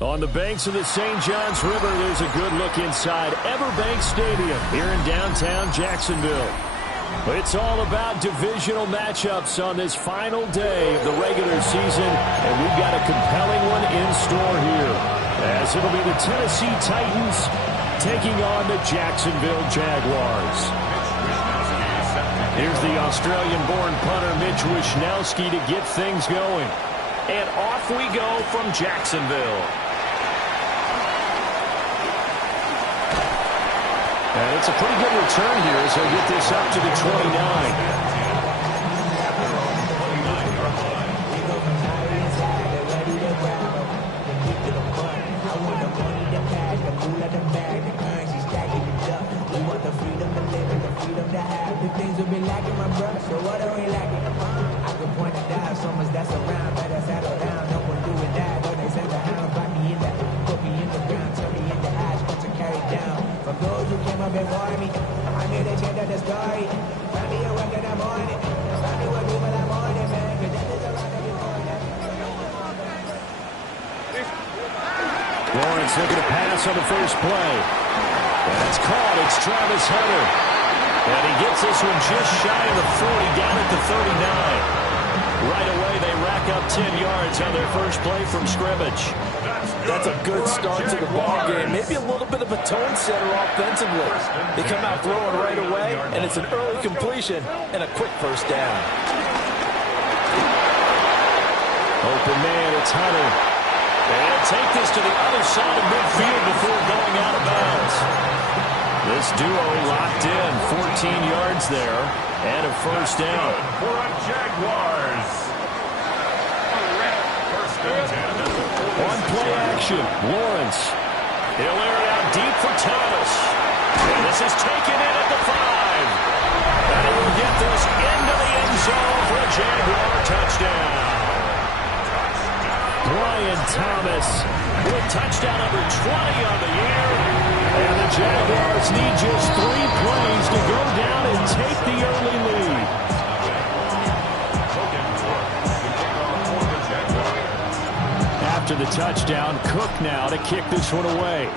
On the banks of the St. Johns River, there's a good look inside Everbank Stadium here in downtown Jacksonville. It's all about divisional matchups on this final day of the regular season, and we've got a compelling one in store here, as it'll be the Tennessee Titans taking on the Jacksonville Jaguars. Here's the Australian-born punter Mitch Wishnowsky to get things going. And off we go from Jacksonville. And it's a pretty good return here as he'll get this up to the 29. Lawrence looking to pass on the first play. That's caught. It's Travis Hunter. And he gets this one just shy of the 40, down at the 39. Right away, they rack up 10 yards on their first play from scrimmage. That's a good start to the ball game. Maybe a little bit of a tone setter offensively. They come out throwing right away, and it's an early completion and a quick first down. Open man, it's Hunter. And take this to the other side of midfield before going out of bounds. This duo locked in, 14 yards there, and a first down. For a Jaguars. On play action, Lawrence. He'll air it out deep for Thomas. And this is taken in at the 5. And he will get this into the end zone for a Jaguar touchdown. Brian Thomas with touchdown number 20 on the year. And the Jaguars need just 3 plays to go down and take the early lead. After the touchdown, Cook now to kick this one away.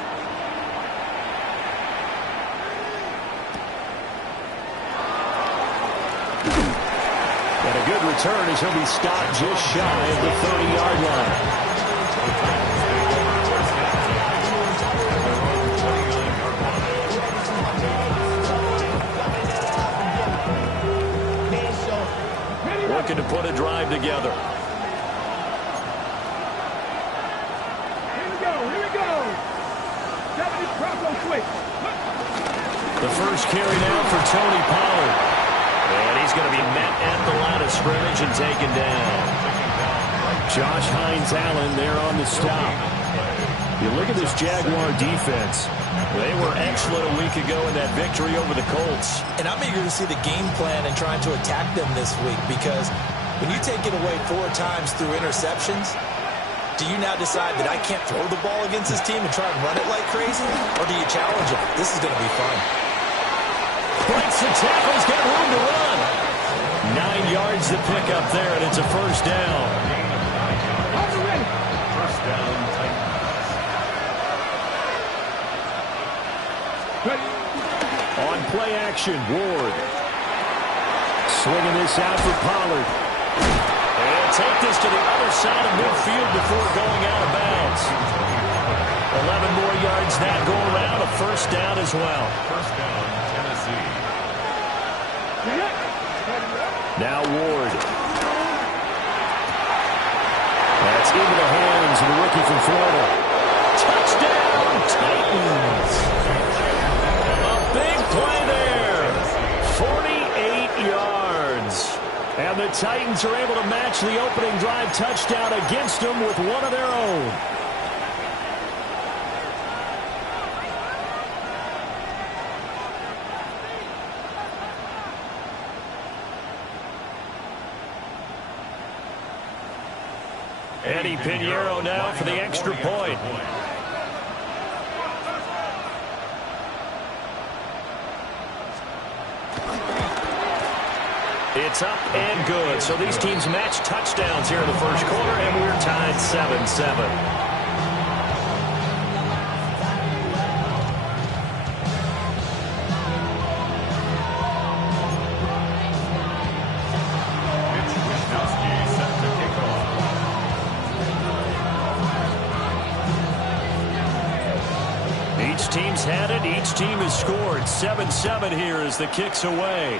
And a good return as he'll be stopped just shy of the 30-yard line. Looking to put a drive together. The first carry now for Tony Pollard. And he's going to be met at the line of scrimmage and taken down. Josh Hines-Allen there on the stop. You look at this Jaguar defense. They were excellent a week ago in that victory over the Colts. And I'm eager to see the game plan and trying to attack them this week, because when you take it away 4 times through interceptions, do you now decide that I can't throw the ball against this team and try and run it like crazy? Or do you challenge them? This is going to be fun. Breaks the tackle. He's got room to run. 9 yards to pick up there, and it's a first down. First down, Titans. On play action, Ward. Swinging this out for Pollard. And take this to the other side of midfield before going out of bounds. 11 more yards that go around, a first down as well. First down, Tennessee. Now Ward. That's into the hands of the rookie from Florida. Touchdown, Titans. A big play there. 48 yards. And the Titans are able to match the opening drive touchdown against them with one of their own. Eddie Pinheiro now for the extra point. It's up and good. So these teams match touchdowns here in the first quarter, and we're tied 7-7. team's had it. Each team has scored. 7-7 here as the kick's away.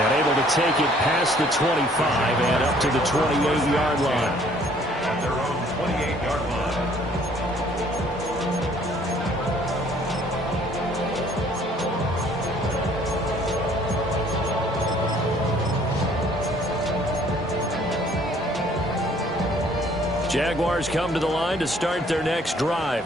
And able to take it past the 25 and up to the 28-yard line. At their own 28-yard line. Jaguars come to the line to start their next drive.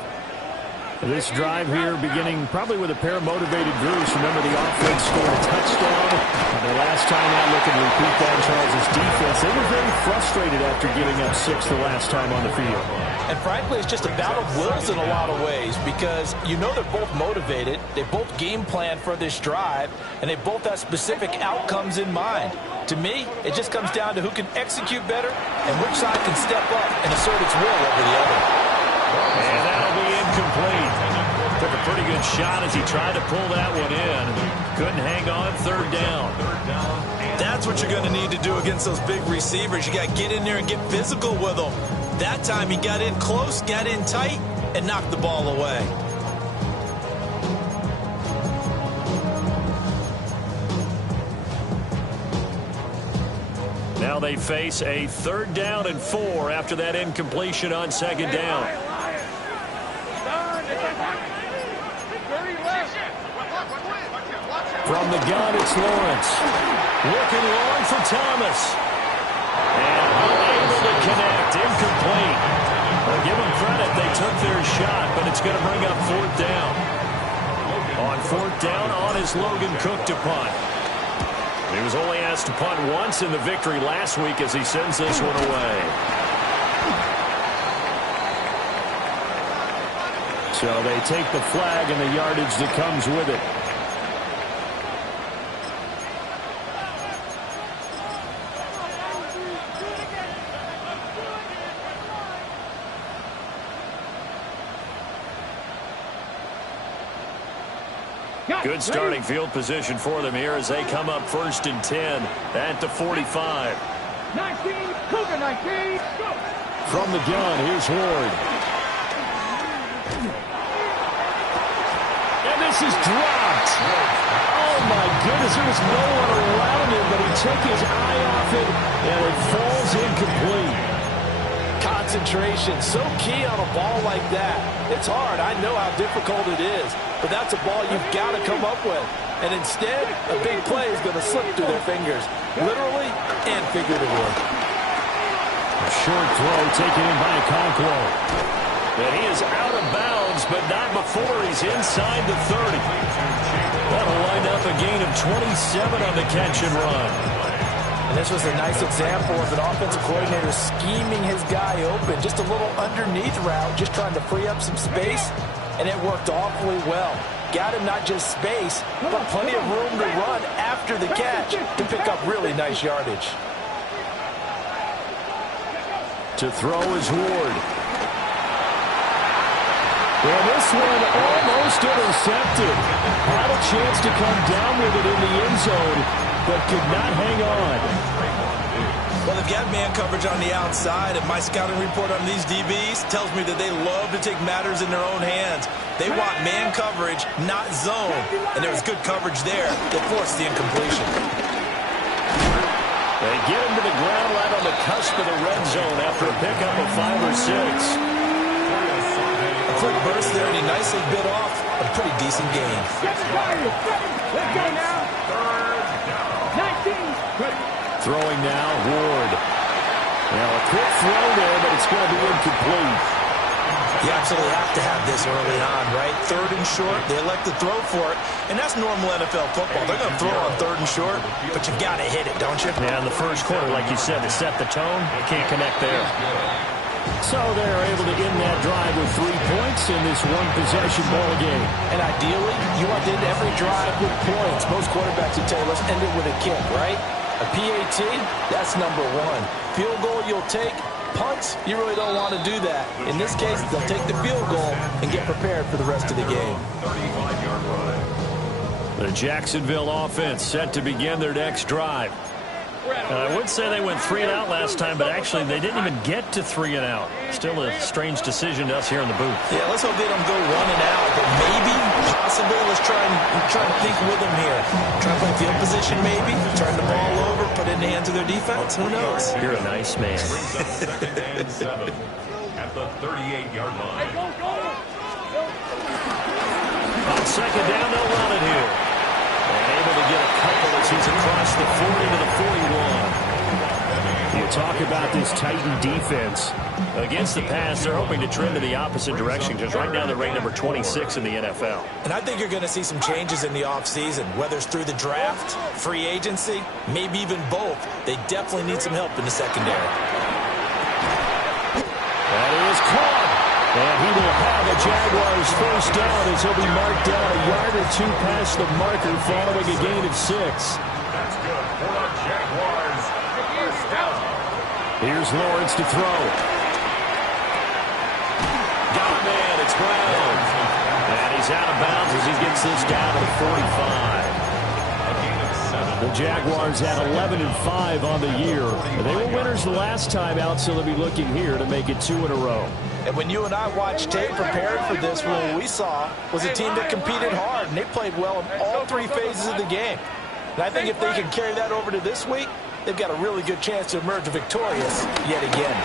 This drive here beginning probably with a pair of motivated groups. Remember, the offense scored a touchdown. Their last time out, looking to repeat that. Charles' defense, they were very frustrated after giving up 6 the last time on the field. And frankly, it's just a battle of wills in a lot of ways because you know they're both motivated. They both game plan for this drive, and they both have specific outcomes in mind. To me, it just comes down to who can execute better and which side can step up and assert its will over the other. And that'll be incomplete. Took a pretty good shot as he tried to pull that one in. Couldn't hang on. Third down. That's what you're going to need to do against those big receivers. You got to get in there and get physical with them. That time he got in close, got in tight, and knocked the ball away. Now they face a 3rd down and 4 after that incompletion on 2nd down. From the gun, it's Lawrence. Looking long for Thomas. And unable to connect. Incomplete. Well, give them credit. They took their shot, but it's going to bring up 4th down. On 4th down, on is Logan Cook to punt. He was only asked to punt once in the victory last week as he sends this one away. So they take the flag and the yardage that comes with it. Good starting field position for them here as they come up 1st and 10 at the 45. 19, Cougar 19, go! From the gun, here's Ward. And this is dropped. Oh, my goodness, there was no one around him, but he took his eye off it, and it falls incomplete. Concentration, so key on a ball like that. It's hard. I know how difficult it is, but that's a ball you've got to come up with. And instead, a big play is going to slip through their fingers, literally and figuratively. A short throw taken in by Okonkwo. And he is out of bounds, but not before he's inside the 30. That'll wind up a gain of 27 on the catch and run. And this was a nice example of an offensive coordinator scheming his guy open. Just a little underneath route, just trying to free up some space, and it worked awfully well. Got him not just space, but plenty of room to run after the catch to pick up really nice yardage. To throw is Ward. And this one almost intercepted. Had a chance to come down with it in the end zone, but could not hang on. Well, they've got man coverage on the outside, and my scouting report on these DBs tells me that they love to take matters in their own hands. They want man coverage, not zone, and there was good coverage there that forced the incompletion. They get him to the ground right on the cusp of the red zone after a pickup of 5 or 6. A quick burst there, and he nicely bit off a pretty decent gain. Let's go now. 19. Throwing now, Ward. Now a quick throw there, but it's going to be incomplete. You absolutely have to have this early on, right? 3rd and short, they elect to throw for it, and that's normal NFL football. They're going to throw on 3rd and short, but you've got to hit it, don't you? Yeah, in the first quarter, like you said, to set the tone, you can't connect there. So they're able to end that drive with 3 points in this one-possession ball game. And ideally, you want to end every drive with points. Most quarterbacks would tell you, let's end it with a kick, right? A PAT, that's number 1. Field goal you'll take. Punts, you really don't want to do that. In this case, they'll take the field goal and get prepared for the rest of the game. The Jacksonville offense set to begin their next drive. I would say they went 3 and out last time, but actually they didn't even get to 3 and out. Still a strange decision to us here in the booth. Yeah, let's hope they don't go 1 and out, but maybe, possibly, let's try and think with them here. Try to play field position maybe, turn the ball over, put it in the hands of their defense. Who knows? You're a nice man. Second and 7 at the 38-yard line. On second down, they'll run it here. And able to get a couple as he's across the 40 to the 41. You talk about this Titan defense. Against the pass, they're hoping to trend in the opposite direction because right now they're ranked number 26 in the NFL. And I think you're going to see some changes in the offseason, whether it's through the draft, free agency, maybe even both. They definitely need some help in the secondary. That is caught. And he will have a Jaguars first down as he'll be marked down a yard or 2 past the marker following a gain of 6. That's good for the Jaguars. First down. Here's Lawrence to throw. Got a man. It's Brown. And he's out of bounds as he gets this down to the 45. The Jaguars had 11-5 on the year. They were winners the last time out, so they'll be looking here to make it 2 in a row. And when you and I watched tape prepared for this, what we saw was a team that competed hard, and they played well in all 3 phases of the game. And I think if they can carry that over to this week, they've got a really good chance to emerge victorious yet again.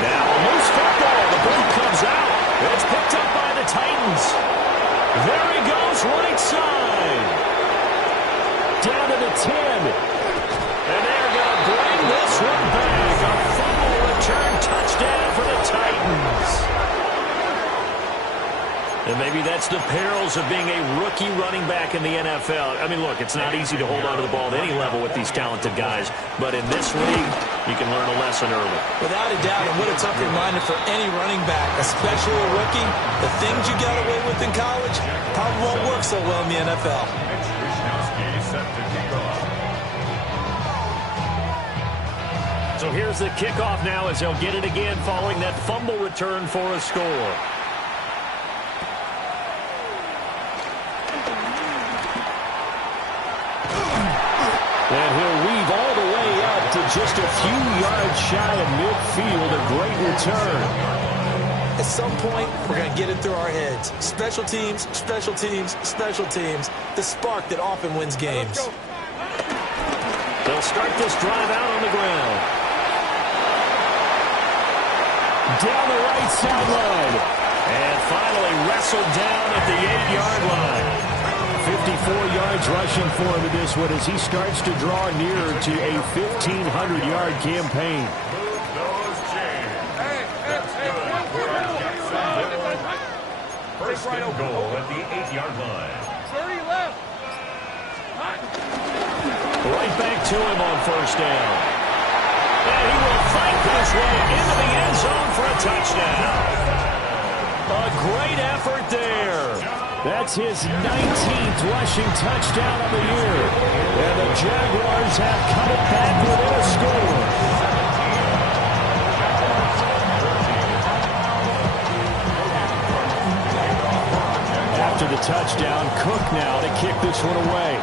Now, loose football. The ball comes out. It's picked up by the Titans. There he goes, right side. Down to the 10. And they're going to bring this one back. A fumble return touchdown for the Titans. And maybe that's the perils of being a rookie running back in the NFL. I mean, look, it's not easy to hold on to the ball at any level with these talented guys. But in this league, you can learn a lesson early. Without a doubt, and what a tough reminder for any running back, especially a rookie. The things you got away with in college probably won't work so well in the NFL. Set to kick off. So here's the kickoff now as they'll get it again following that fumble return for a score. And he'll weave all the way up to just a few yards shy of midfield. A great return. At some point, we're going to get it through our heads. Special teams, special teams, special teams. The spark that often wins games. They'll start this drive out on the ground. Down the right sideline. And finally wrestled down at the 8-yard line. 54 yards rushing for him in this one as he starts to draw nearer to a 1,500-yard campaign. First and goal at the 8-yard line. 30 left. Right back to him on first down. And he will fight his way into the end zone for a touchdown. A great effort there. That's his 19th rushing touchdown of the year. And the Jaguars have come back within a score. After the touchdown, Cook now to kick this one away.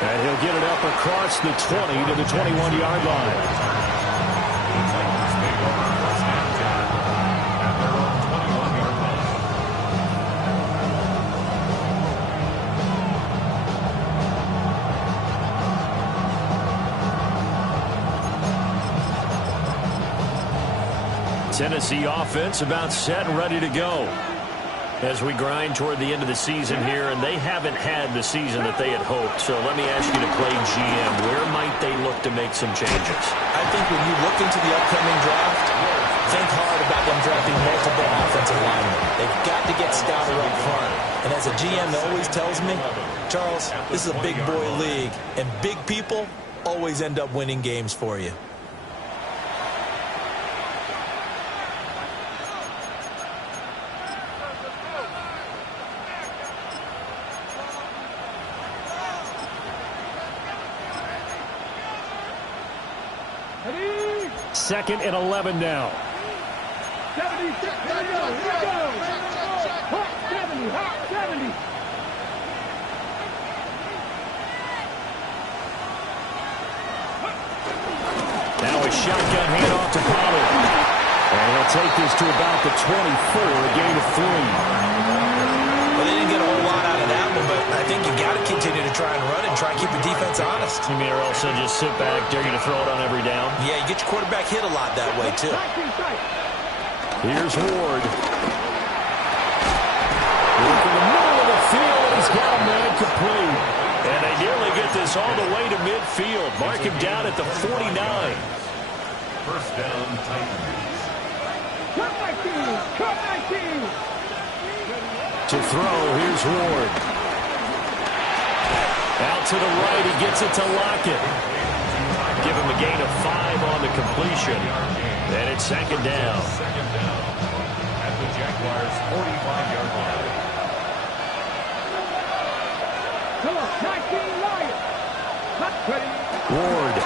And he'll get it up across the 20 to the 21-yard line. Tennessee offense about set and ready to go as we grind toward the end of the season here, and they haven't had the season that they had hoped. So let me ask you to play GM. Where might they look to make some changes? I think when you look into the upcoming draft, think hard about them drafting multiple offensive linemen. They've got to get stouter up front. And as a GM always tells me, Charles, this is a big boy league, and big people always end up winning games for you. Second and 11 now. 76. Here we go. 70. Now a shotgun handoff to Pollard. And he'll take this to about the 24, a gain of 3. Well, they didn't get a whole lot out of that one, but I think you got to continue to try and run it and try and keep your defense honest. You mean, or also just sit back, dare you to throw it on every down? Yeah, you get your quarterback hit a lot that way, too. Here's Ward. Look in the middle of the field, and he's got a man complete. And they nearly get this all the way to midfield. Mark him down at the 49. First down, Titans. Cut 19. Cut 19. To throw, here's Ward. Out to the right, he gets it to Lockett. Give him a gain of 5 on the completion. And it's second down. Second down at the Jaguars' 45-yard line. Come on, 19 Lions. Ready. Ward.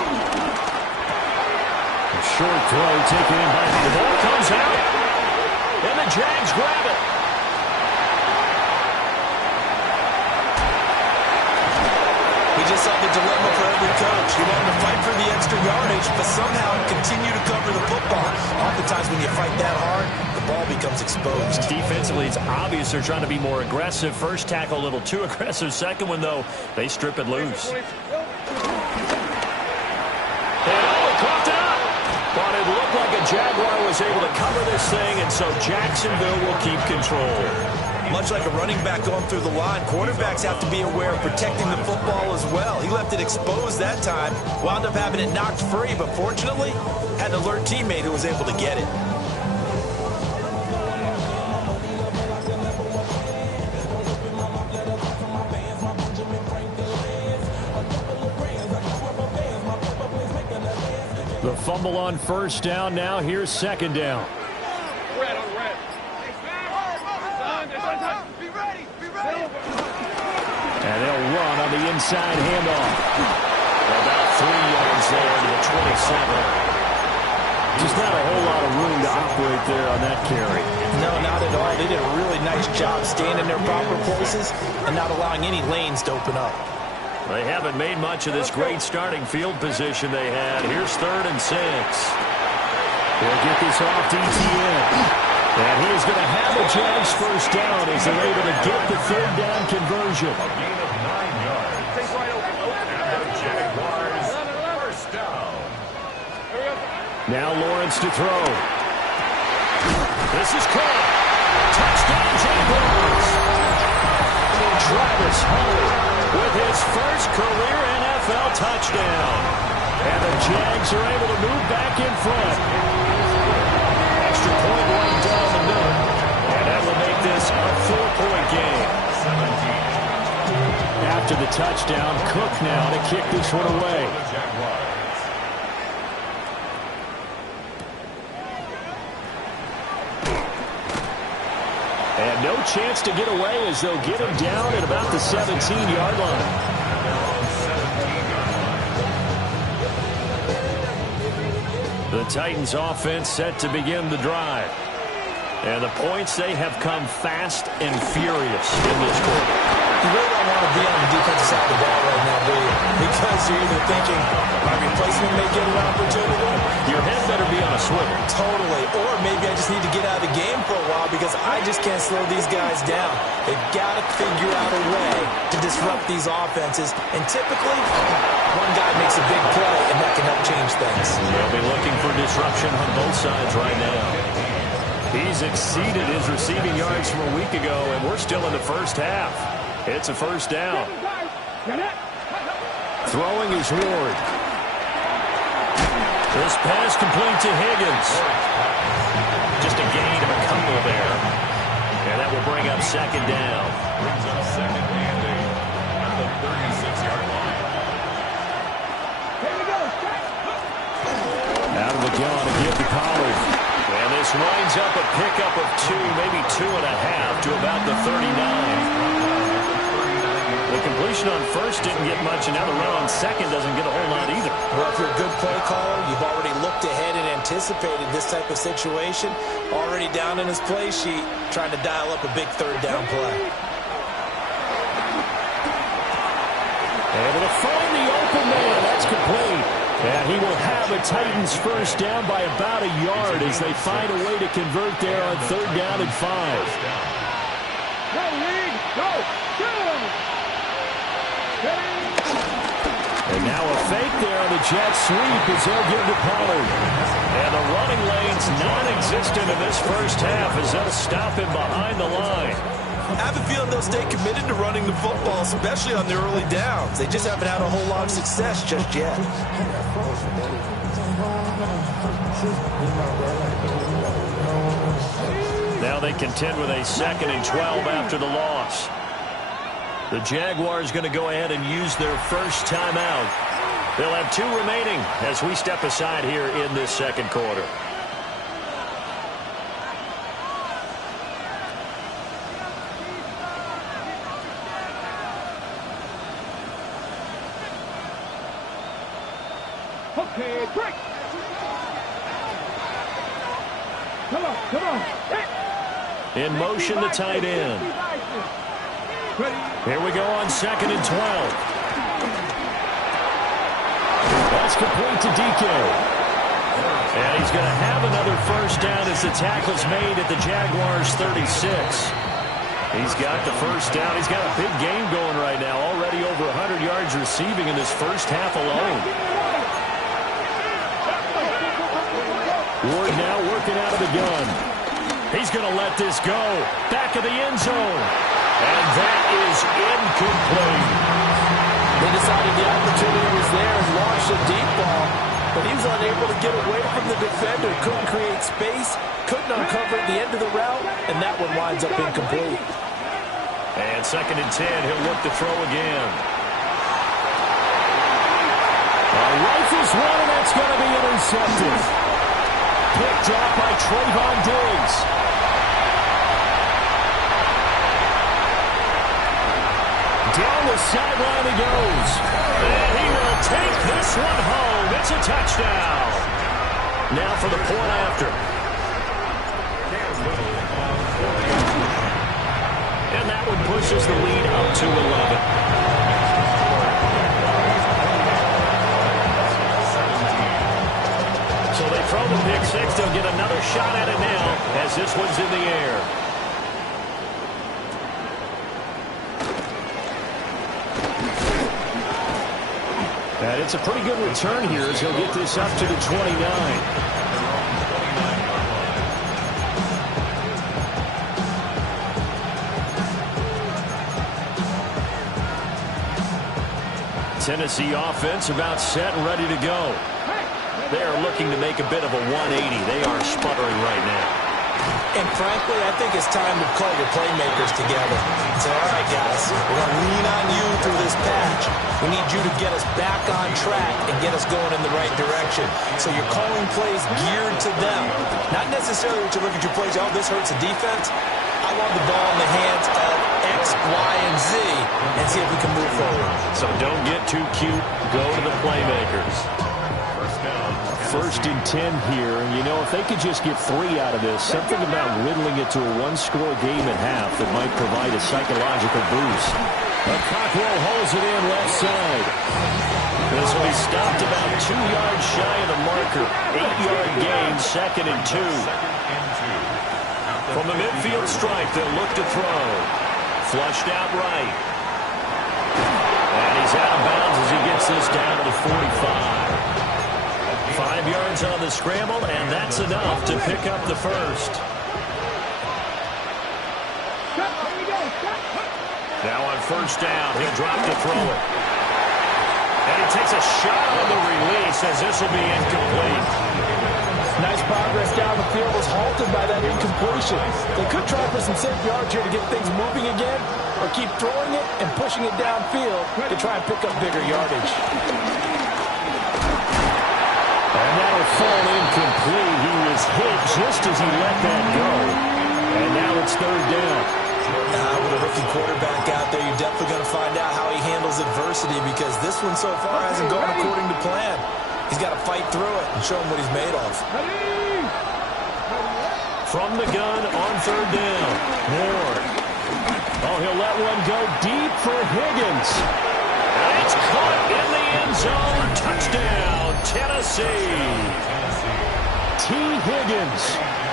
A short throw taken in by the ball comes out. And the Jags grab it. We just saw the dilemma for every coach. You want them to fight for the extra yardage, but somehow continue to cover the football. Oftentimes when you fight that hard, the ball becomes exposed. Defensively, it's obvious they're trying to be more aggressive. First tackle a little too aggressive. Second one, though, they strip it loose. And caught it up. But it looked like a Jaguar was able to cover this thing, and so Jacksonville will keep control. Much like a running back going through the line, quarterbacks have to be aware of protecting the football as well. He left it exposed that time, wound up having it knocked free, but fortunately, had an alert teammate who was able to get it. The fumble on first down. Now here's second down. Red on red. Be ready. Be ready. And they'll run on the inside handoff. About 3 yards there to the 27. Just not a whole lot of room to operate there on that carry. No, not at all. They did a really nice job staying in their proper places and not allowing any lanes to open up. They haven't made much of this great starting field position they had. Here's 3rd and 6. They'll get this off to ETN. And he's going to have a Jags first down as they're able to get the 3rd down conversion. A gain of 9 yards. And the Jaguars' first down. Now Lawrence to throw. This is caught. Touchdown Jaguars. Travis Hunter with his first career NFL touchdown. And the Jags are able to move back in front. Extra point run down the middle. And that will make this a 4-point game. 17. After the touchdown, Cook now to kick this one away. And no chance to get away as they'll get him down at about the 17-yard line. The Titans offense set to begin the drive. And the points, they have come fast and furious in this quarter. You really don't want to be on the defensive side of the ball right now, do you? Because you're either thinking my replacement may get an opportunity. Your head better be on a swivel. Totally. Or maybe I just need to get out of the game for a while because I just can't slow these guys down. They've got to figure out a way to disrupt these offenses. And typically, one guy makes a big play, and that can help change things. They'll be looking for disruption on both sides right now. He's exceeded his receiving yards from a week ago, and we're still in the first half. It's a first down. Throwing is Ward. This pass complete to Higgins. Just a gain of a couple there. And that will bring up second down. Brings up second and 8 at the 36-yard line. Out of the gun to give to Pollard. And this winds up a pickup of 2, maybe 2.5 to about the 39. The completion on first didn't get much, and now the run on second doesn't get a whole lot either. Well, if you're a good play caller, you've already looked ahead and anticipated this type of situation. Already down in his play sheet, trying to dial up a big third down play. Able to find the open man. That's complete. And he will have a Titans first down by about a yard as they find a way to convert there on third down and 5. Go, Reed. Go. And now a fake there on the jet sweep as they'll give to Pollard. And the running lane's non-existent in this first half as they'll stop him behind the line. I have a feeling they'll stay committed to running the football, especially on the early downs. They just haven't had a whole lot of success just yet. Now they contend with a 2nd and 12 after the loss. The Jaguars going to go ahead and use their first timeout. They'll have 2 remaining as we step aside here in this second quarter. Okay, break. Come on, come on. In motion, the tight end. Here we go on 2nd and 12. That's complete to DK. And he's going to have another first down as the tackle's made at the Jaguars' 36. He's got the first down. He's got a big game going right now. Already over 100 yards receiving in this first half alone. Ward now working out of the gun. He's going to let this go. Back of the end zone. And that is incomplete. They decided the opportunity was there and launched a deep ball, but he was unable to get away from the defender. Couldn't create space, couldn't uncover at the end of the route, and that one winds up incomplete. And 2nd and 10, he'll look to throw again. Rifles one, and that's going to be intercepted. Picked up by Trayvon Diggs. Down the sideline he goes. And he will take this one home. It's a touchdown. Now for the point after. And that one pushes the lead up to 11. So they throw the pick six. They'll get another shot at it now as this one's in the air. And it's a pretty good return here as he'll get this up to the 29. Tennessee offense about set and ready to go. They are looking to make a bit of a 180. They are sputtering right now. And frankly, I think it's time to call your playmakers together and say, all right, guys, we're going to lean on you through this patch. We need you to get us back on track and get us going in the right direction. So you're calling plays geared to them. Not necessarily what you look at your plays, oh, this hurts the defense. I want the ball in the hands of X, Y, and Z and see if we can move forward. So don't get too cute. Go to the playmakers. First and 10 here, and you know, if they could just get 3 out of this, something about whittling it to a one-score game at half that might provide a psychological boost. But Cockrell holds it in left side. This will be stopped about 2 yards shy of the marker. 8-yard gain, 2nd and 2. From the midfield stripe, they'll look to throw. Flushed out right. And he's out of bounds as he gets this down to the 45. 5 yards on the scramble, and that's enough to pick up the first. Now on first down, he'll drop to throw it. And he takes a shot on the release as this will be incomplete. Nice progress down the field was halted by that incompletion. They could try for some safe yards here to get things moving again, or keep throwing it and pushing it downfield to try and pick up bigger yardage. And that'll fall incomplete. He was hit just as he let that go. And now it's third down. With a rookie quarterback out there, you're definitely going to find out how he handles adversity, because this one so far hasn't gone according to plan. He's got to fight through it and show him what he's made of. From the gun on third down. Ward. Oh, he'll let one go deep for Higgins. And it's caught in the end zone. Touchdown, Tennessee. T. Higgins.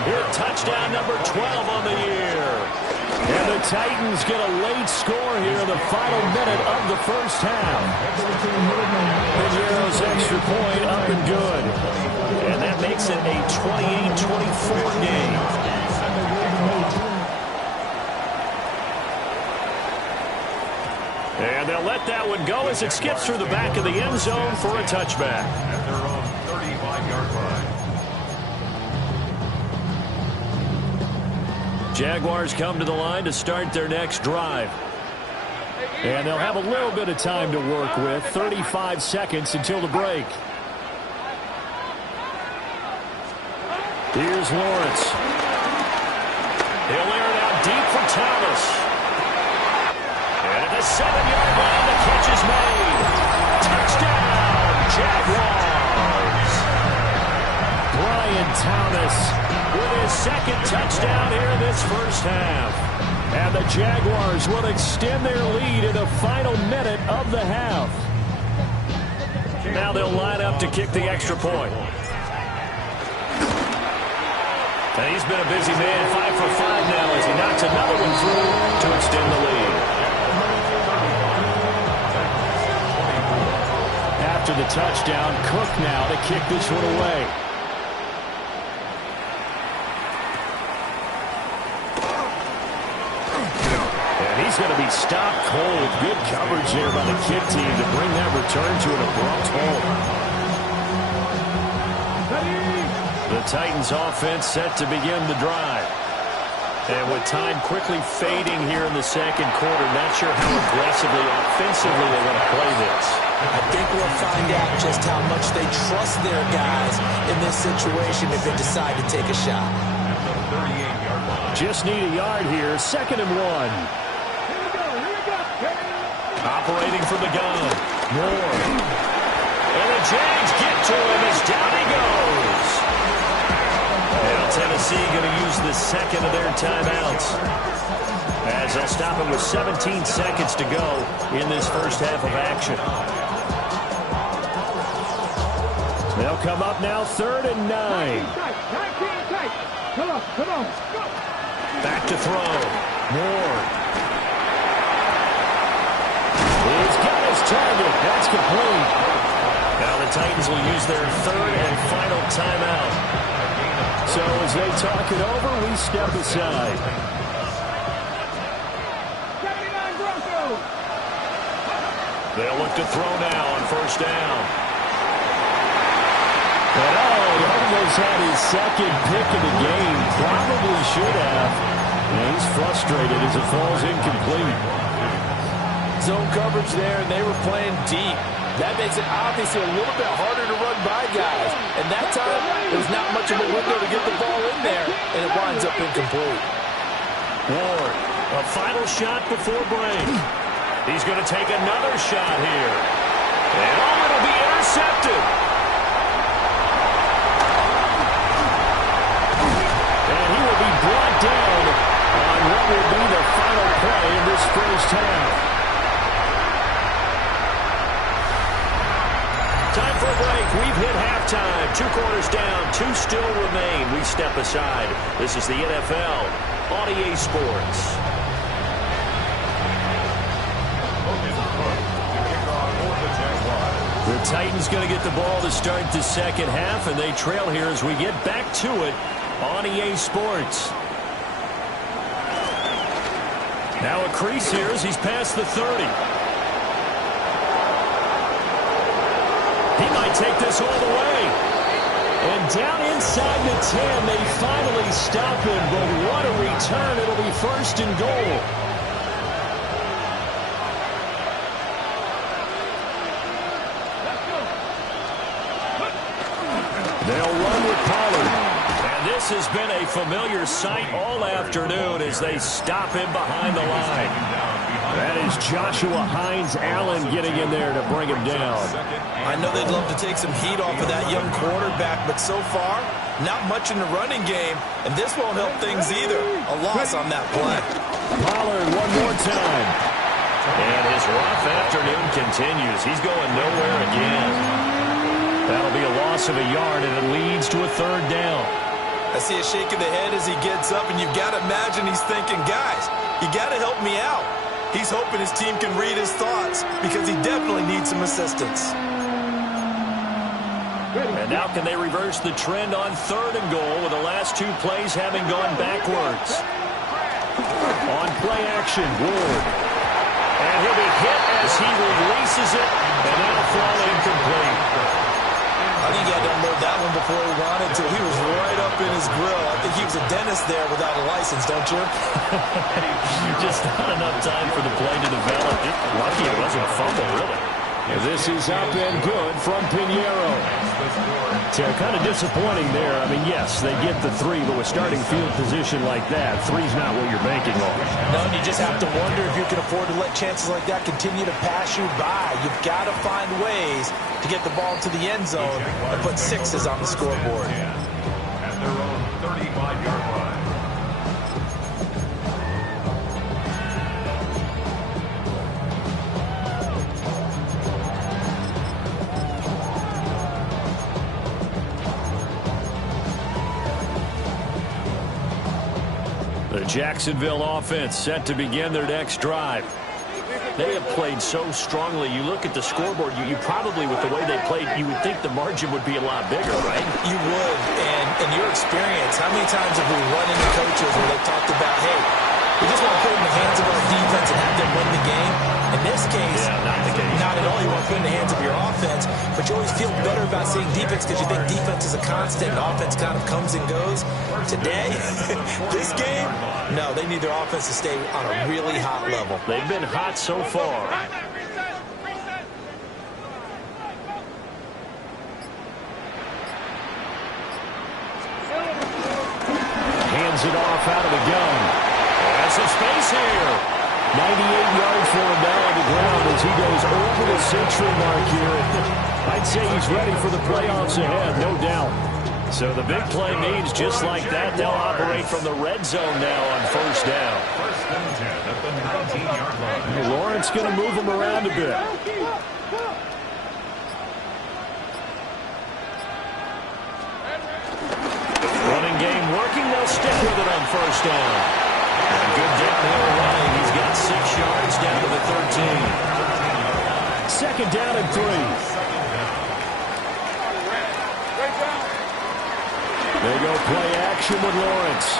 Hit touchdown number 12 on the year. And the Titans get a late score here in the final minute of the first half. Pinheiro's extra point up and good. And that makes it a 28-24 game. And they'll let that one go as it skips through the back of the end zone for a touchback. At their own 35-yard line. Jaguars come to the line to start their next drive. And they'll have a little bit of time to work with. 35 seconds until the break. Here's Lawrence. He'll air it out deep for Thomas. And at the 7-yard line, the catch is made. Touchdown, Jaguars. Brian Thomas with his second touchdown here in this first half. And the Jaguars will extend their lead in the final minute of the half. Now they'll line up to kick the extra point. And he's been a busy man, 5 for 5 now as he knocks another one through to extend the lead. After the touchdown, Cook now to kick this one away. And he's going to be stopped cold. Good coverage there by the kick team to bring that return to an abrupt halt. The Titans offense set to begin the drive. And with time quickly fading here in the second quarter, not sure how aggressively, offensively they want to play this. I think we'll find out just how much they trust their guys in this situation if they decide to take a shot. Just need a yard here. 2nd and 1. Operating from the gun. Moore. And the Jags get to him as down he goes. And Tennessee going to use the second of their timeouts, as they'll stop him with 17 seconds to go in this first half of action. They'll come up now 3rd and 9. Come on. Back to throw. Moore. He's got his target. That's complete. Now the Titans will use their 3rd and final timeout. So as they talk it over, we step aside. 79 Broncos. They'll look to throw now on 1st down. And he almost had his second pick of the game. Probably should have. And he's frustrated as it falls incomplete. Zone coverage there, and they were playing deep. That makes it obviously a little bit harder to run by guys. And that time, there was not much of a window to get the ball in there, and it winds up incomplete. Ward, a final shot before break. He's going to take another shot here. And it'll be intercepted. And he will be brought down on what will be the final play in this first half. Time for a break. We've hit halftime. 2 quarters down. 2 still remain. We step aside. This is the NFL on EA Sports. The Titans going to get the ball to start the second half, and they trail here as we get back to it on EA Sports. Now a crease here as he's past the 30. He might take this all the way. And down inside the 10, they finally stop him. But what a return. It'll be 1st and goal. They'll run with Pollard. And this This has been a familiar sight all afternoon as they stop him behind the line. That is Joshua Hines-Allen getting in there to bring him down. I know they'd love to take some heat off of that young quarterback, but so far, not much in the running game, and this won't help things either. A loss on that play. Pollard one more time. And his rough afternoon continues. He's going nowhere again. That'll be a loss of a yard, and it leads to a third down. I see a shake of the head as he gets up, and you've got to imagine he's thinking, guys, you got to help me out. He's hoping his team can read his thoughts because he definitely needs some assistance. And now can they reverse the trend on 3rd and goal with the last 2 plays having gone backwards? On play action, Ward. And he'll be hit as he releases it, and that'll fall incomplete. I think he had to unload that one before he wanted to. He was right up in his grill. I think he was a dentist there without a license, don't you? Just not enough time for the play to develop. Just lucky it wasn't a fumble, really. This is up and good from Pinheiro. Kind of disappointing there. I mean, yes, they get the 3, but with starting field position like that, 3's not what you're banking on. No, and you just have to wonder if you can afford to let chances like that continue to pass you by. You've got to find ways to get the ball to the end zone and put 6s on the scoreboard. At their own 35-yard line. The Jacksonville offense set to begin their next drive. They have played so strongly. You look at the scoreboard, you probably, with the way they played, you would think the margin would be a lot bigger, right? You would. And in your experience, how many times have we run into coaches where they've talked about, hey, we just want to put it in the hands of our defense and have them win the game? In this case, not the case. Not at all. You want to put it in the hands of your offense, but you always feel better about seeing defense because you think defense is a constant and offense kind of comes and goes. Today, this game, no, they need their offense to stay on a really hot level. They've been hot so far. Hands it off out of the gun. That's some space here. 98 yards for him now on the ground as he goes over the century mark here. I'd say he's ready for the playoffs ahead, no doubt. So the big play means just like that, they'll operate from the red zone now on 1st down. 1st and 10 at the 19-yard line. Lawrence going to move him around a bit. Running game working, they'll stick with it on 1st down. And good downhill running. He's got 6 yards down to the 13. 2nd down and 3. They go play action with Lawrence.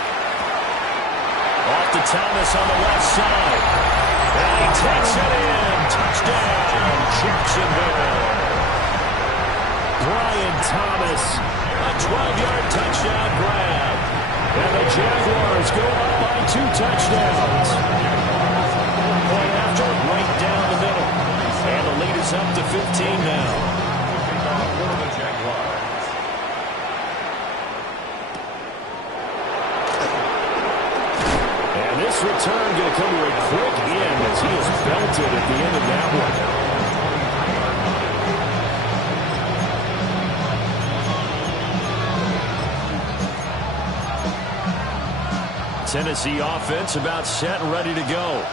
Off to Thomas on the left side. And he takes it in. Touchdown, Jacksonville. Brian Thomas, a 12-yard touchdown grab. And the Jaguars go up by 2 touchdowns. Point after, right down the middle. And the lead is up to 15 now. The Jaguars. This return going to come to a quick end as he is belted at the end of that one. Tennessee offense about set and ready to go.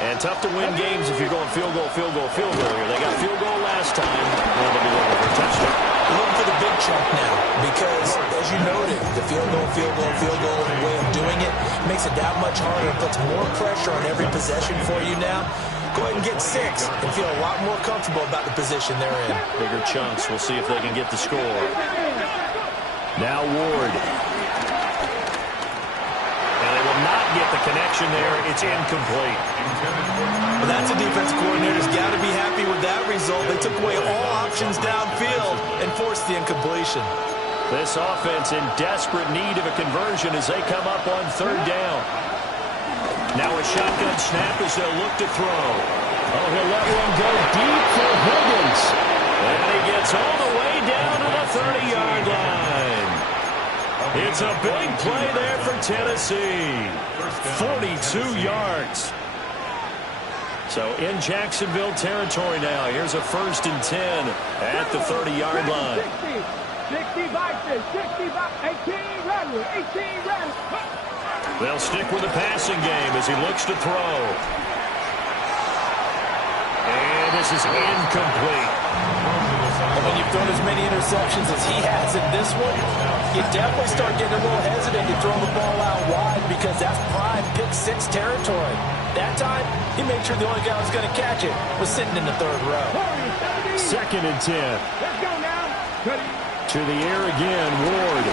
And tough to win games if you're going field goal, field goal, field goal here. They got field goal last time. Now they'll be looking for a touchdown. Looking for the big chunk now because, as you noted, the field goal way of doing it makes it that much harder. It puts more pressure on every possession for you now. Go ahead and get 6 and feel a lot more comfortable about the position they're in. Bigger chunks. We'll see if they can get the score. Now Ward. And they will not get the connection there. It's incomplete. Well, that's a defense coordinator's got to be happy with that result. They took away all options downfield and forced the incompletion. This offense in desperate need of a conversion as they come up on 3rd down. Now a shotgun snap as they'll look to throw. Oh, he'll let one go deep for Higgins. And he gets all the way down to the 30-yard line. It's a big play there for Tennessee. 42 yards. So in Jacksonville territory now. Here's a 1st and 10 at the 30-yard line. 60 Vikings, 60 18 runners. They'll stick with the passing game as he looks to throw. And this is incomplete. And when you've thrown as many interceptions as he has in this one, you definitely start getting a little hesitant to throw the ball out wide because that's prime pick-6 territory. That time, he made sure the only guy who was going to catch it was sitting in the 3rd row. 2nd and 10. Let's go now. To the air again, Ward.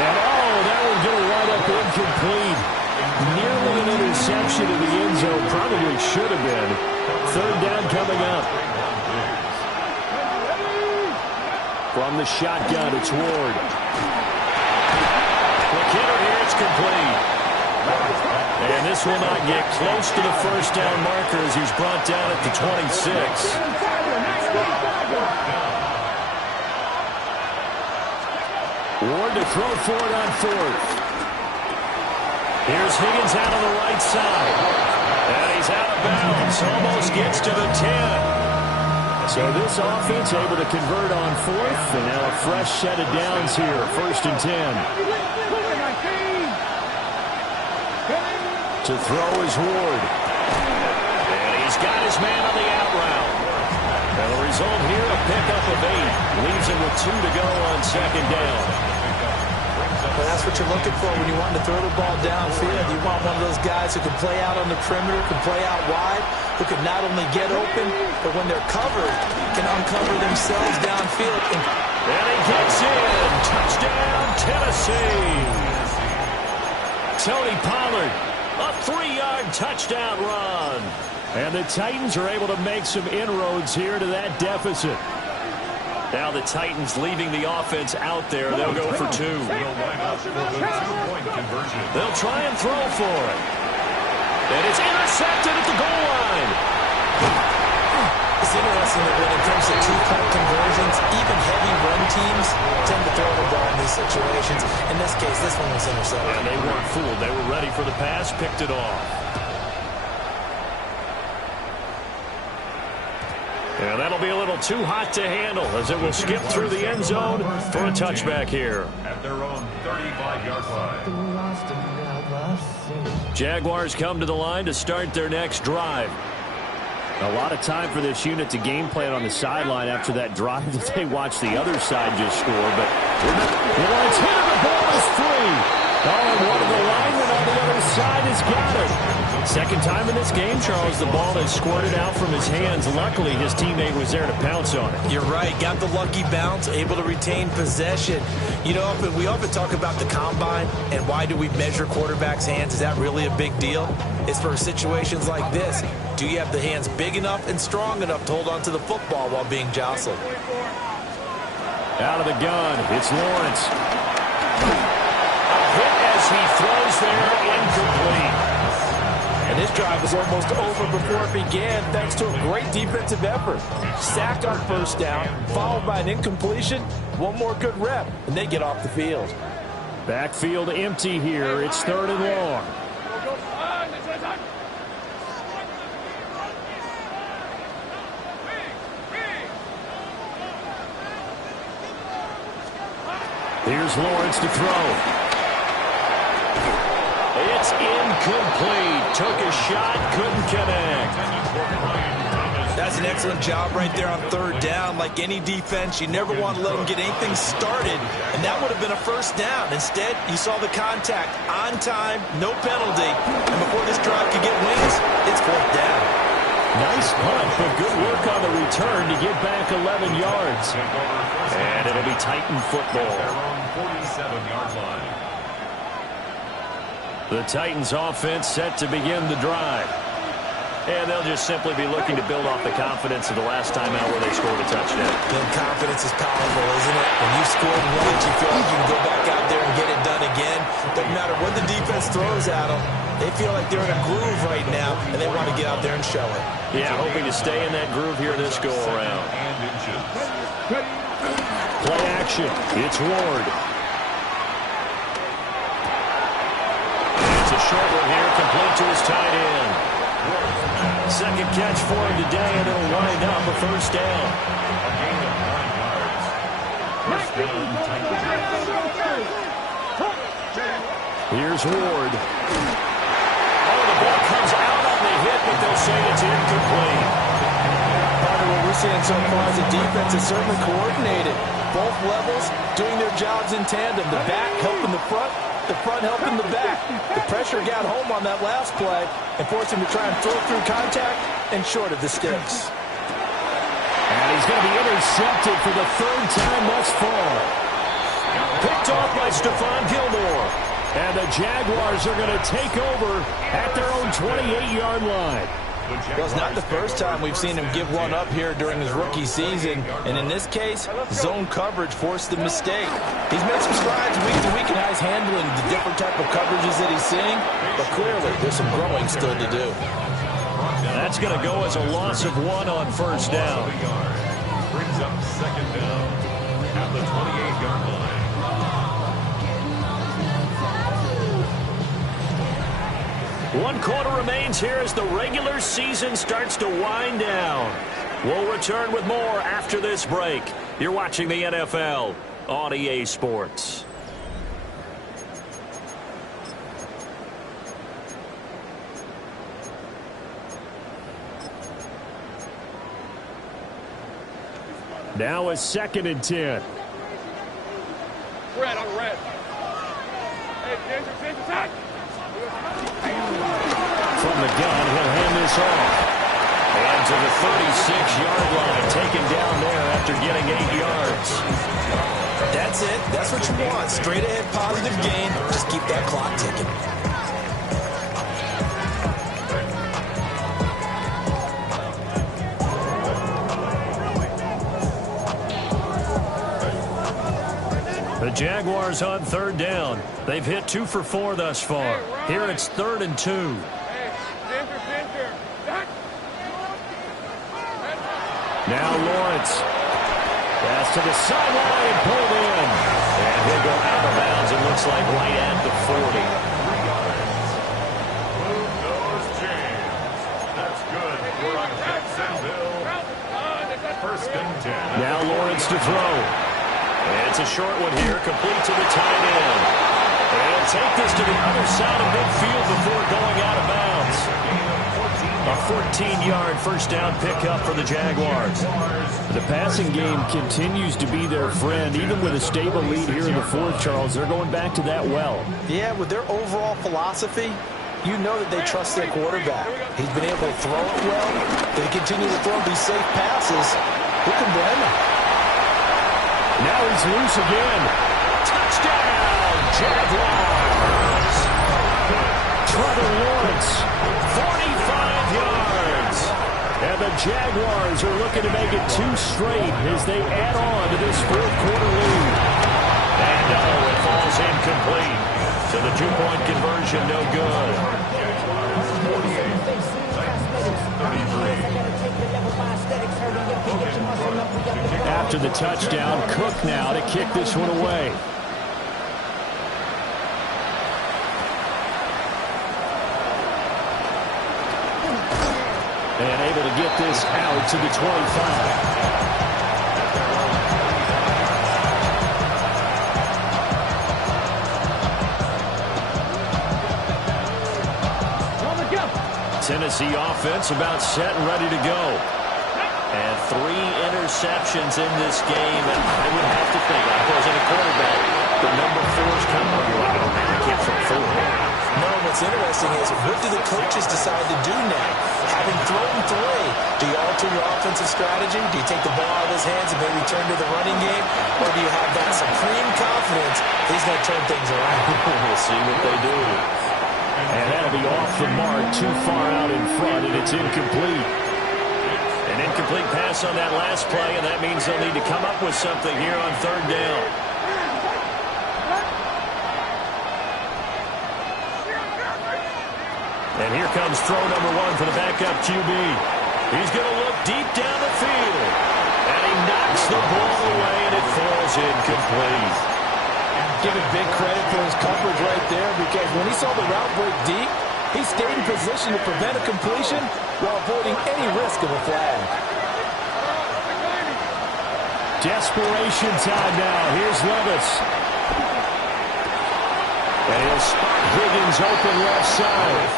And that one going to wind up incomplete. Nearly an interception in the end zone. Probably should have been. 3rd down coming up. From the shotgun, it's Ward. McKinnon here, it's complete. And this will not get close to the 1st down marker as he's brought down at the 26. Ward to throw for it on 4th. Here's Higgins out on the right side. And he's out of bounds. Almost gets to the 10. So this offense able to convert on 4th. And now a fresh set of downs here. 1st and 10. To throw is Ward. And he's got his man on the out route. And the result here, a pickup of 8. Leaves him with 2 to go on 2nd down. Well, that's what you're looking for when you want to throw the ball downfield. You want one of those guys who can play out on the perimeter, can play out wide, who can not only get open, but when they're covered, can uncover themselves downfield. And he gets in. Touchdown, Tennessee. Tony Pollard, a 3-yard touchdown run. And the Titans are able to make some inroads here to that deficit. Now the Titans leaving the offense out there. They'll go for 2. They'll try and throw for it. And it's intercepted at the goal line. It's interesting that when it comes to 2-point conversions, even heavy run teams tend to throw the ball in these situations. In this case, this one was intercepted. And they weren't fooled. They were ready for the pass, picked it off. And that'll be a little too hot to handle as it will skip through the end zone for a touchback here. At their own 35-yard line. Jaguars come to the line to start their next drive. A lot of time for this unit to game plan on the sideline after that drive that they watched the other side just score. But it's hit and the ball is free. And one of the linemen on the other side has got it. Second time in this game, Charles, the ball has squirted out from his hands. Luckily, his teammate was there to pounce on it. You're right. Got the lucky bounce, able to retain possession. You know, we often talk about the combine and why do we measure quarterbacks' hands. Is that really a big deal? It's for situations like this. Do you have the hands big enough and strong enough to hold on to the football while being jostled? Out of the gun, it's Lawrence. Hit as he throws there, incomplete. And this drive was almost over before it began thanks to a great defensive effort. Sacked on 1st down, followed by an incompletion. One more good rep, and they get off the field. Backfield empty here. It's 3rd and long. Here's Lawrence to throw. It's incomplete. Took a shot, couldn't connect. That's an excellent job right there on 3rd down. Like any defense, you never want to let them get anything started, and that would have been a 1st down. Instead, you saw the contact on time, no penalty, and before this drive could get wings, it's 4th down. Nice punt, but good work on the return to get back 11 yards. And it'll be Titan football. 47-yard line. The Titans offense set to begin the drive. And they'll just simply be looking to build off the confidence of the last time out where they scored a touchdown. Then confidence is powerful, isn't it? When you scored once, you feel like you can go back out there and get it done again. Doesn't matter what the defense throws at them. They feel like they're in a groove right now, and they want to get out there and show it. Yeah, hoping to stay in that groove here this go-around. Play action. It's Ward. It's a short one here, complete to his tight end. Second catch for him today, and it'll wind up a first down. A gain of 9 yards. First down, Here's Ward. Oh, the ball comes out on the hit, but they'll say it's incomplete. Part of what we're seeing so far is the defense is certainly coordinated. Both levels doing their jobs in tandem. The back helping the front helping the back. The pressure got home on that last play and forced him to try and throw through contact and short of the sticks. And he's going to be intercepted for the third time thus far. Picked off by Stephon Gilmore. And the Jaguars are going to take over at their own 28-yard line. Well, it's not the first time we've seen him give one up here during his rookie season. And in this case, zone coverage forced the mistake. He's made some strides week to week, and now he's handling the different type of coverages that he's seeing. But clearly, there's some growing still to do. That's going to go as a loss of 1 on first down. brings up second down at the 28-yard line. One quarter remains here as the regular season starts to wind down. We'll return with more after this break. You're watching the NFL on EA Sports. Now a 2nd and 10. Red on red. Hey, Ginger, attack! From the gun, he'll hand this off. And to the 36-yard line, taken down there after getting 8 yards. That's it. That's what you want. Straight ahead, positive gain. Just keep that clock ticking. The Jaguars on 3rd down. They've hit 2 for 4 thus far. Here it's 3rd and 2. Now Lawrence. Pass to the sideline and pulled in. And he'll go out of bounds. It looks like right at the 40. Move those chains. That's good for a Jacksonville. First and 10. Now Lawrence to throw. And it's a short one here, complete to the tight end. And he'll take this to the other side of midfield before going out of bounds. A 14-yard first down pickup for the Jaguars. The passing game continues to be their friend. Even with a stable lead here in the 4th, Charles, they're going back to that well. Yeah, with their overall philosophy, you know that they trust their quarterback. He's been able to throw it well. They continue to throw these safe passes. Who can blame him? Now he's loose again. Touchdown, Jaguars! Trevor Lawrence, 45 yards. And the Jaguars are looking to make it 2 straight as they add on to this 4th quarter lead. And no, it falls incomplete. So the 2-point conversion, no good. After the touchdown, Cook now to kick this one away. And able to get this out to the 25. Tennessee offense about set and ready to go. And 3 interceptions in this game. And I would have to think, of course, in a quarterback, the number 4's coming up. You're like, oh, man, I can't throw 4. No, what's interesting is what do the coaches decide to do now? Having thrown 3, do you alter your offensive strategy? Do you take the ball out of his hands and maybe turn to the running game? Or do you have that supreme confidence he's going to turn things around? We'll see what they do. And that'll be off the mark, too far out in front, and it's incomplete. An incomplete pass on that last play, and that means they'll need to come up with something here on 3rd down. And here comes throw number 1 for the backup QB. He's going to look deep down the field. And he knocks the ball away, and it falls incomplete. Giving big credit for his coverage right there, because when he saw the route break deep, he stayed in position to prevent a completion while avoiding any risk of a flag. Desperation time now. Here's Levis. And he'll spot Higgins open left side.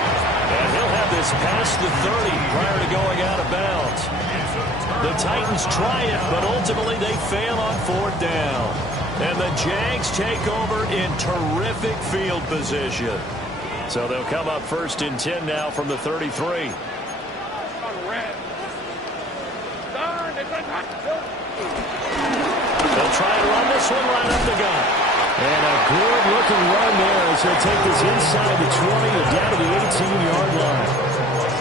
And he'll have this past the 30 prior to going out of bounds. The Titans try it, but ultimately they fail on 4th down. And the Jags take over in terrific field position. So they'll come up 1st and 10 now from the 33. They'll try and run this one right up the gut. And a good-looking run there as he'll take this inside the 20 and down to the 18-yard line.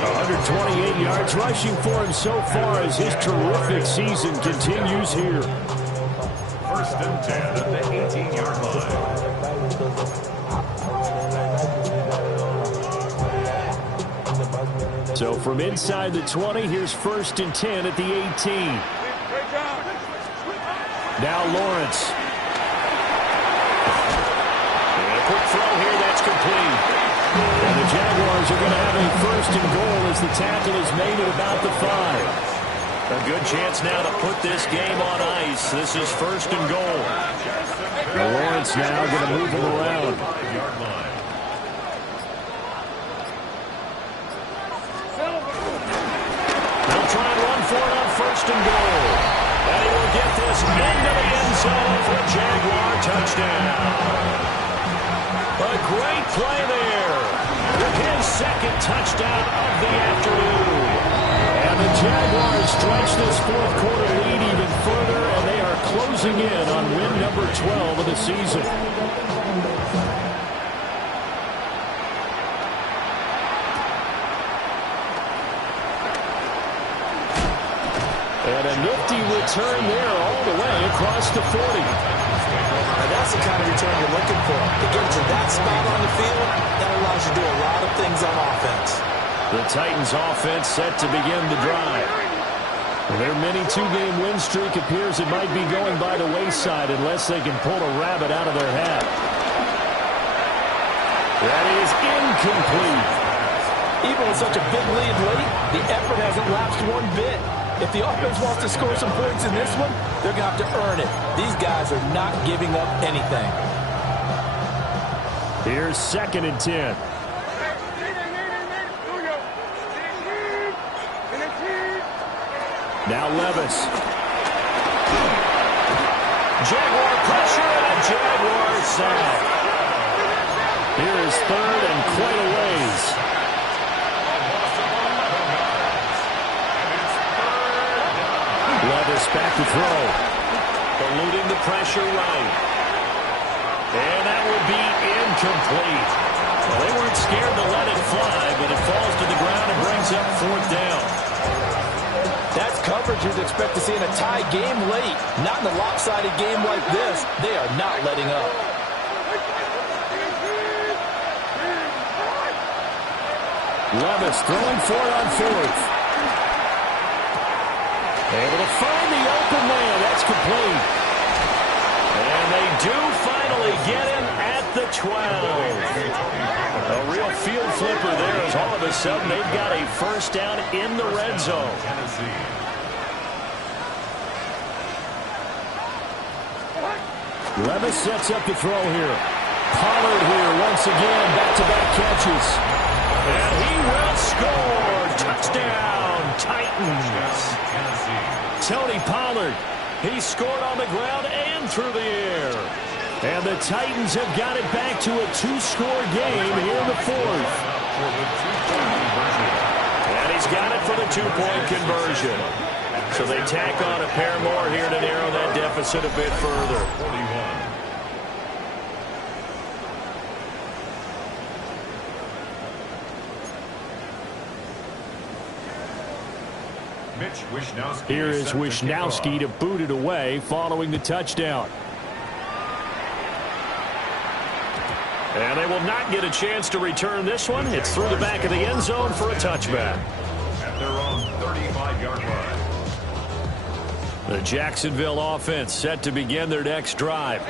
128 yards rushing for him so far as his terrific season continues here. 1st and 10 at the 18-yard line. So from inside the 20, here's 1st and 10 at the 18. Now Lawrence. And a quick throw here, that's complete. And the Jaguars are going to have a 1st and goal as the tackle is made at about the 5. A good chance now to put this game on ice. This is 1st and goal. Lawrence now going to move him around. They'll try and run for it on 1st and goal. And he will get this into the end zone for a Jaguar touchdown. A great play there. His 2nd touchdown of the afternoon. And the Jaguars stretch this 4th quarter lead even further, and they are closing in on win number 12 of the season. And a nifty return there all the way across the 40. And that's the kind of return you're looking for. To get to that spot on the field, that allows you to do a lot of things on offense. The Titans offense set to begin the drive. Their mini 2-game win streak appears it might be going by the wayside unless they can pull a rabbit out of their hat. That is incomplete. Even with such a big lead late, the effort hasn't lapsed one bit. If the offense wants to score some points in this one, they're going to have to earn it. These guys are not giving up anything. Here's 2nd and 10. Now Levis. Jaguar pressure and a Jaguar sack. Here is 3rd and quite a ways. Levis back to throw. Eluding the pressure right. And that would be incomplete. Well, they weren't scared to let it fly, but it falls to the ground and brings up 4th down. That's coverage you'd expect to see in a tie game late. Not in a lopsided game like this. They are not letting up. Levis throwing for it on 4th. Able to find the open man. That's complete. And they do finally get him at the 12. A real field flipper there as all of a sudden they've got a 1st down in the red zone. Levis sets up the throw here. Pollard here once again. Back-to-back catches. And he will score. Touchdown, Titans. Tony Pollard. He scored on the ground and through the air. And the Titans have got it back to a 2-score game here in the 4th. And he's got it for the 2-point conversion. So they tack on a pair more here to narrow that deficit a bit further. Here is Wisnowski to boot it away following the touchdown. And they will not get a chance to return this one. It's through the back of the end zone for a touchback. At their own 35-yard line. The Jacksonville offense set to begin their next drive.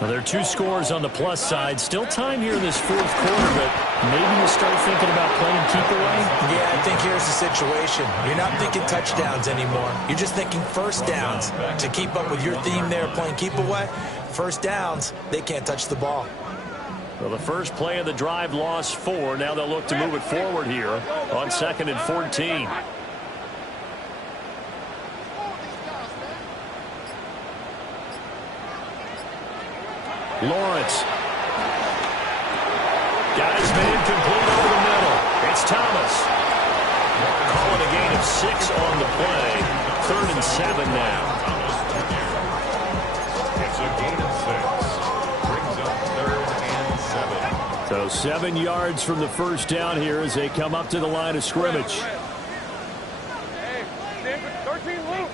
Now, there are 2 scores on the plus side. Still time here in this 4th quarter, but maybe you start thinking about playing keep away? Yeah, I think here's the situation. You're not thinking touchdowns anymore. You're just thinking first downs. To keep up with your theme there, playing keep away, first downs, they can't touch the ball. Well, the first play of the drive lost 4. Now they'll look to move it forward here on 2nd and 14. Lawrence. Got his man complete over the middle. It's Thomas. Calling a gain of 6 on the play. 3rd and 7 now. It's a gain of 6. Brings up 3rd and 7. So 7 yards from the first down here as they come up to the line of scrimmage. Hey, 13, Luke.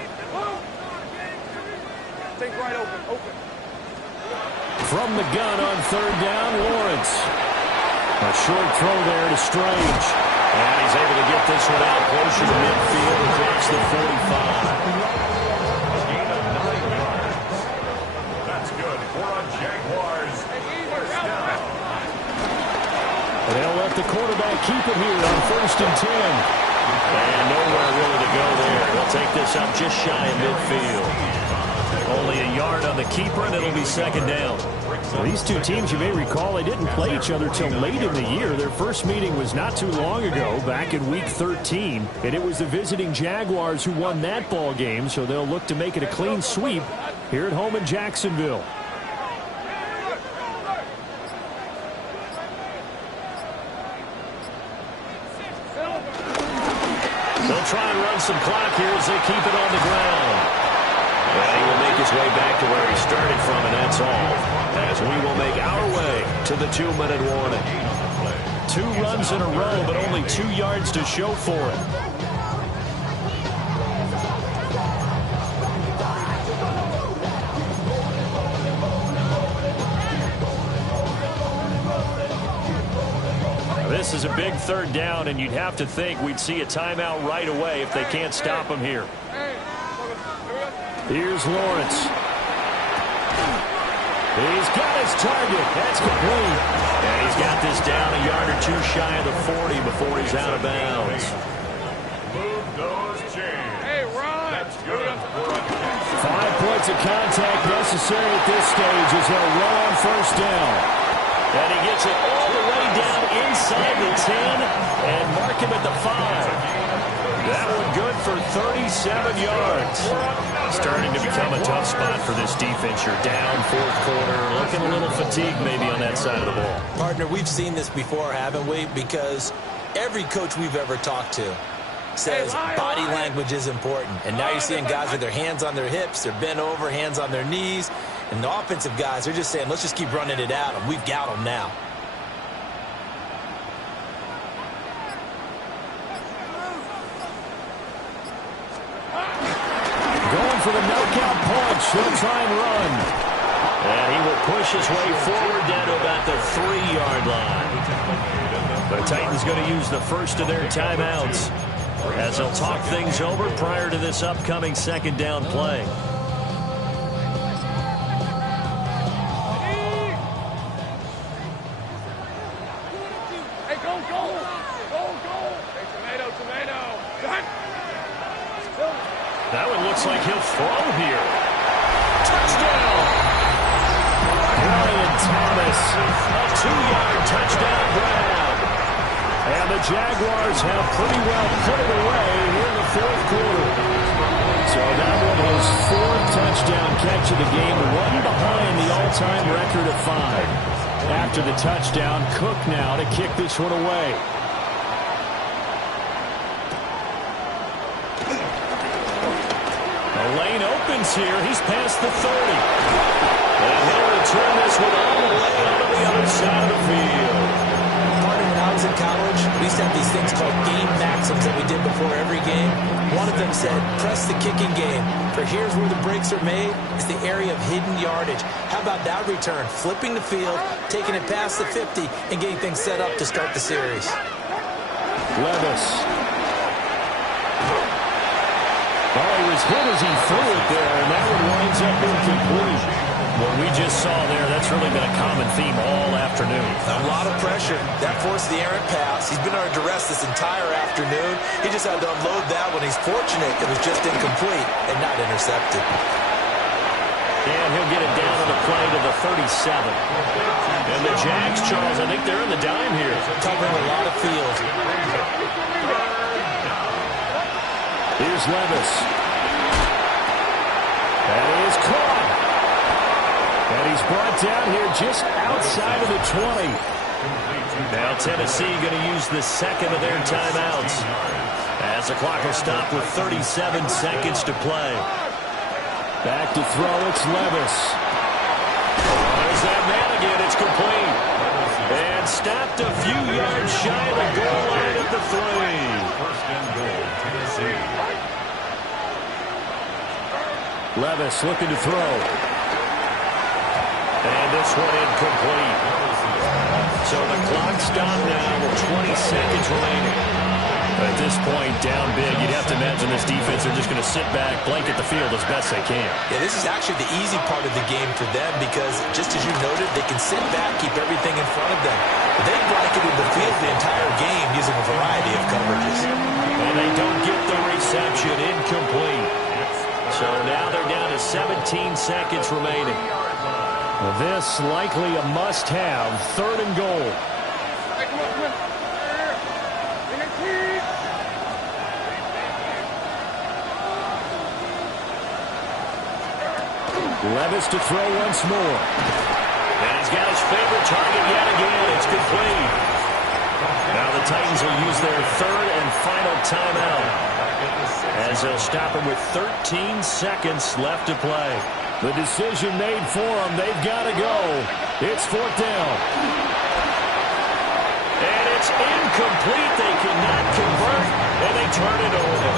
Take right open. From the gun on 3rd down, Lawrence. A short throw there to Strange. And he's able to get this one out closer to midfield across the 45. Gain of 9 yards. That's good for a Jaguars first down. And they'll let the quarterback keep it here on 1st and 10. And nowhere really to go there. They'll take this up just shy of midfield. Only a yard on the keeper, and it'll be 2nd down. Well, these 2 teams, you may recall, they didn't play each other till late in the year. Their first meeting was not too long ago, back in Week 13. And it was the visiting Jaguars who won that ball game, so they'll look to make it a clean sweep here at home in Jacksonville. They'll try and run some clock here as they keep it on the ground. Well, he will make his way back to where he started from, and that's all. As we will make our way to the 2-minute warning. 2 runs in a row, but only 2 yards to show for it. This is a big 3rd down, and you'd have to think we'd see a timeout right away if they can't stop him here. Here's Lawrence. He's got his target. That's complete. And he's got this down a yard or 2 shy of the 40 before he's out of bounds. Move those chains. Hey, Ron. That's good for a 5 points of contact necessary at this stage as they'll run on 1st down. And he gets it all the way down inside the 10 and mark him at the 5. That one good for 37 yards. Starting to become a tough spot for this defense. You're down 4th quarter, looking a little fatigued maybe on that side of the ball. Partner, we've seen this before, haven't we? Because every coach we've ever talked to says body language is important. And now you're seeing guys with their hands on their hips, they're bent over, hands on their knees. And the offensive guys are just saying, let's just keep running it at them. We've got them now. Going for the knockout punch. He'll try and run. And he will push his way forward down to about the 3-yard line. The Titans going to use the first of their timeouts as they'll talk things over prior to this upcoming 2nd down play. Hey, go. Hey, tomato. That one looks like he'll throw here. Touchdown! Brian Thomas, a 2-yard touchdown grab. And the Jaguars have pretty well put it away here in the 4th quarter. So that one was 4th touchdown catch of the game, 1 behind the all-time record of 5. After the touchdown, Cook now to kick this one away. The lane opens here. He's past the 30. And he'll return this one all the way out of the other side of the field. Partner, when I was in college, we used to have these things called game maxims that we did before every game. One of them said, press the kicking game. For here's where the breaks are made. It's the area of hidden yardage. How about that return? Flipping the field, taking it past the 50, and getting things set up to start the series. Levis. Oh, he was was hit as he threw it there, and that one winds up incomplete. What we just saw there, that's really been a common theme all afternoon. A lot of pressure. That forced the errant pass. He's been under duress this entire afternoon. He just had to unload that one. He's fortunate it was just incomplete and not intercepted. And he'll get it down on the play to the 37. And the Jags, Charles, I think they're in the dime here. Covering a lot of field. Here's Levis. That is caught. And he's brought down here just outside of the 20. Now Tennessee going to use the second of their timeouts, as the clock will stop with 37 seconds to play. Back to throw, it's Levis. There's that man again, it's complete. And stopped a few yards shy of the goal line at the 3. First and goal, Tennessee. Levis looking to throw. And this one incomplete. So the clock stopped now with 20 seconds remaining. At this point, down big, you'd have to imagine this defense are just going to sit back, blanket the field as best they can. Yeah, this is actually the easy part of the game for them because, just as you noted, they can sit back, keep everything in front of them. But they blanketed the field the entire game using a variety of coverages. And they don't get the reception, incomplete. So now they're down to 17 seconds remaining. This likely a must-have, 3rd and goal. Levis to throw once more. And he's got his favorite target yet again. It's complete. Now the Titans will use their 3rd and final timeout, as they'll stop him with 13 seconds left to play. The decision made for them. They've got to go. It's 4th down. And it's incomplete. They cannot convert, and they turn it over.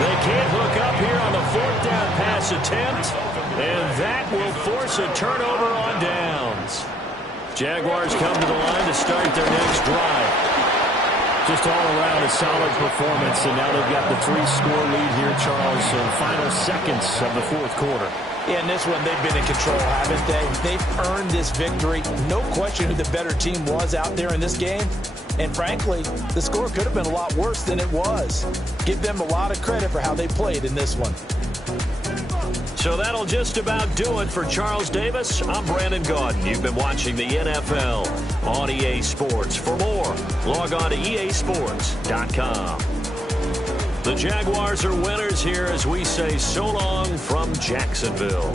They can't hook up here on the 4th down pass attempt, and that will force a turnover on downs. Jaguars come to the line to start their next drive. Just all around a solid performance, and now they've got the 3-score lead here, Charles, in the final seconds of the 4th quarter. Yeah, in this one, they've been in control, haven't they? They've earned this victory. No question who the better team was out there in this game. And frankly, the score could have been a lot worse than it was. Give them a lot of credit for how they played in this one. So that'll just about do it for Charles Davis. I'm Brandon Gaudin. You've been watching the NFL on EA Sports. For more, log on to easports.com. The Jaguars are winners here as we say so long from Jacksonville.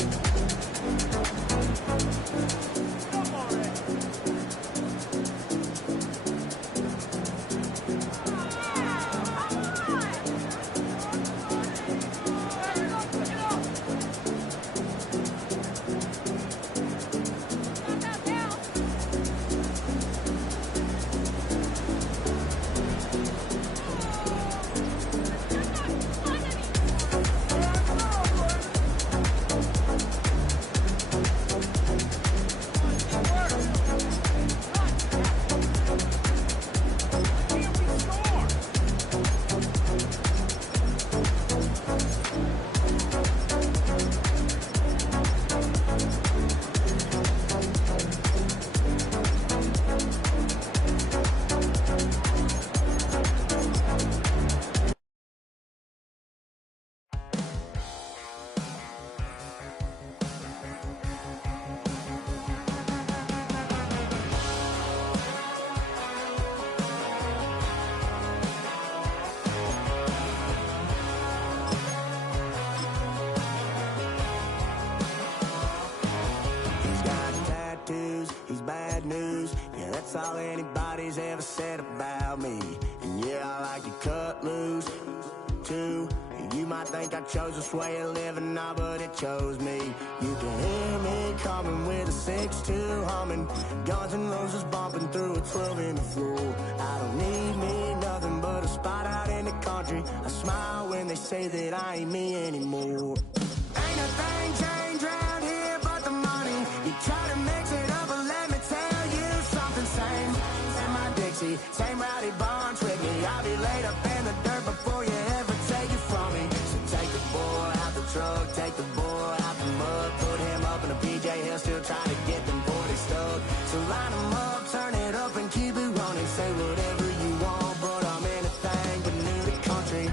That's all anybody's ever said about me. And yeah, I like you cut loose, too. You might think I chose this way of living now, but it chose me. You can hear me coming with a 6-2 humming, Guns N' Roses bumping through a 12 in the floor. I don't need me nothing but a spot out in the country. I smile when they say that I ain't me anymore. Ain't a thing changed around here but the money. You try to mix it up, but let me tell you something. Same in my Dixie, same rowdy barn trick me. I'll be laid up in the dirt before you ever take it from me. So take the So line 'em up, turn it up and keep it running. Say whatever you want, but I'm anything but new to country.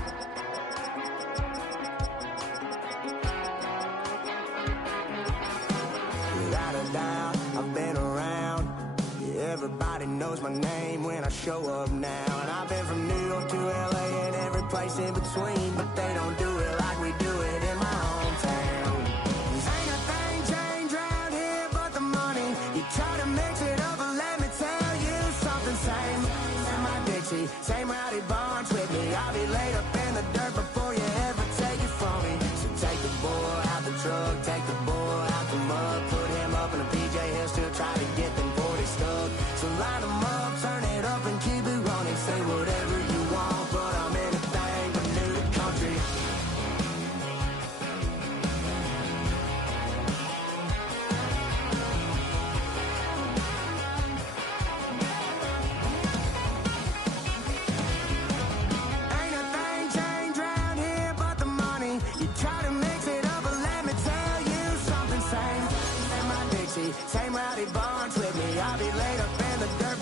Without a doubt, I've been around. Yeah, everybody knows my name when I show up now. And I've been from New York to LA and every place in between, but they don't do it like we do it in my hometown. Ain't a thing changed around here but the money. You try to mix it up and let me tell you something. Same in my Dixie, same rowdy bunch with me. I'll be laid up in the dirt before you ever take it from me. So take the boy out the truck, take the boy out the mud, put him up in a PJ, he'll still try to get them 40 stuck. So line 'em up, turn it up and keep it running. Say whatever you want, but I'm anything but new to country. Ain't a thing changed around here but the money. You try to mix it up and let me tell you something. Same in my Dixie, same rowdy bunch with me. I'll be laid up in the dirt